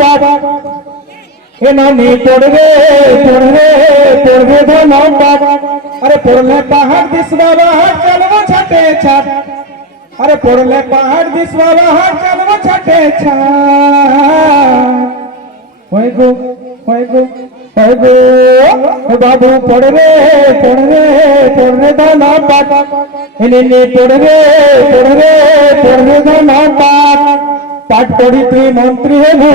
পাঠ এ নানি পড়বে পড়বে পড়বে ধন পাঠ আরে পড়লে পাহাড় দিসবা বাহার চলবো ছাটে ছাট আরে পড়লে পাহাড় দিসবা বাহার চলবো ছাটে ছাট হয় গো হয় গো হয় গো বাবু পড়বে পড়বে পড়বে ধন পাঠ এনে পড়বে পড়বে পড়বে ধন পাঠ পাঠ পড়ি তুই মন্ত্রী হেবু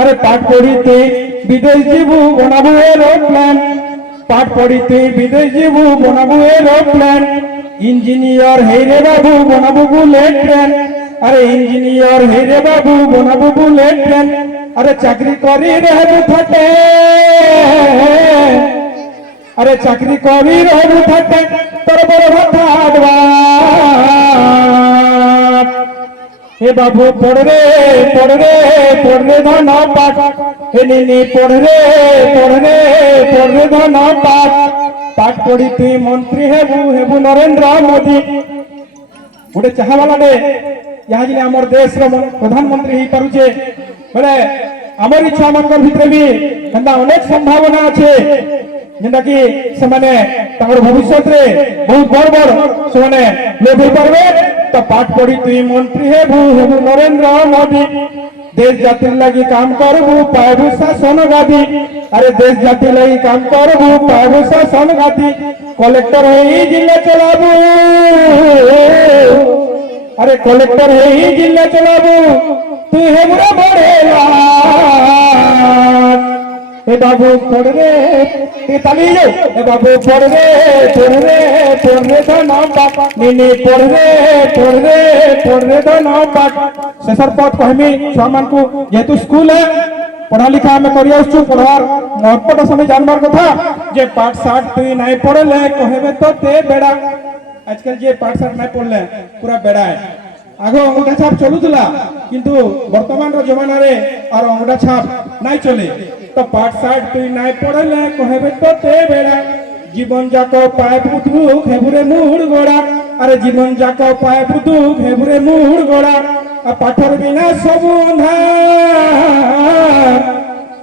আরে পাঠ পড়ি তুই বিদেশ যাবু বনাবু এরোপ্লেন পাঠ পড়ি তুই বিদেশ যাবু বনাবু এরোপ্লেন ইঞ্জিনিয়ার হেরে বাবু বনাবু বুলেট ট্রেন আরে ইঞ্জিনিয়ার হেরে বাবু বনাবু বুলেট ট্রেন আরে চাকরি করি রহবু থাকে আরে চাকরি করি রহবু থাকে তোর বড় কথা হে বাবু পড়বে পড়বে পড়বে ধন পাঠ হে নিনি পড়বে পড়বে পড়বে ধন পাঠ পাঠ পড়ি তুই মন্ত্রী হেবু হেবু নরেন্দ্র মোদী গোটে চাহাবালাটে যাହା ଜିନେ ଆମର ଦେଶର ପ୍ରଧାନମନ୍ତ୍ରୀ ହେଇପାରୁଛେ ବେଲେ ଆମର ଇଚ୍ଛା ମାନଙ୍କର ଭିତରେ ବି ଏନ୍ତା ଅନେକ ସମ୍ଭାବନା ଅଛି ଯେନ୍ତା କି ସେମାନେ ତାଙ୍କର ଭବିଷ୍ୟତରେ ବହୁତ ବଡ଼ ବଡ଼ ସେମାନେ ଲୋକ ହେଇପାରିବେ ତ ପାଠ ପଢି ତୁଇ ମନ୍ତ୍ରୀ ହେବୁ ହେବୁ ନରେନ୍ଦ୍ର ମୋଦୀ देश जाति लगी काम करबू पाबू शासन गादी अरे देश जाति लगी काम करबू पाबू शासन गादी कलेक्टर है जिला चलाबू अरे कलेक्टर है जिला चलाबू तू है बुरा बड़ेला ए बाबू पढ़ रे ताली जाओ ए बाबू पढ़ रे तो नाम पाठ निनी पढ़ रे तो नाम पाठ शेषर पद कहमी छुआ मान को जेतु स्कूल है पढ़ा लिखा में करिया उसु पढ़वार महत्वटा समय जानबार कथा जे पाठ साठ तुई नहीं पढ़ले कहबे तो ते बेड़ा आजकल जे पाठ साठ नहीं पढ़ले पूरा बेड़ा है आगो अंगूठा छाप चलुला किंतु वर्तमान रो जमाना रे और अंगूठा छाप नहीं चले तो पाठ साठ तुई नहीं पढ़ले कहबे तो ते बेड़ा जीवन जाक पाए पुतुक हेबुरे मुड़ गोड़ा अरे जीवन जाक पाए पुतुक हेबुरे मुड़ गोड़ा पाठर बिना सब अंधार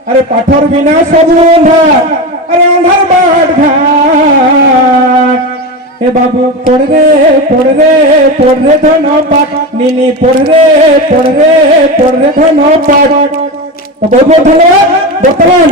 अरे पाठर बिना सब अंधार अरे अंधार बाट घाट हे बाबू पढ़ रे धन पाठ निनी पढ़ रे धन पाठ तो बहुत बहुत धन्यवाद। वर्तमान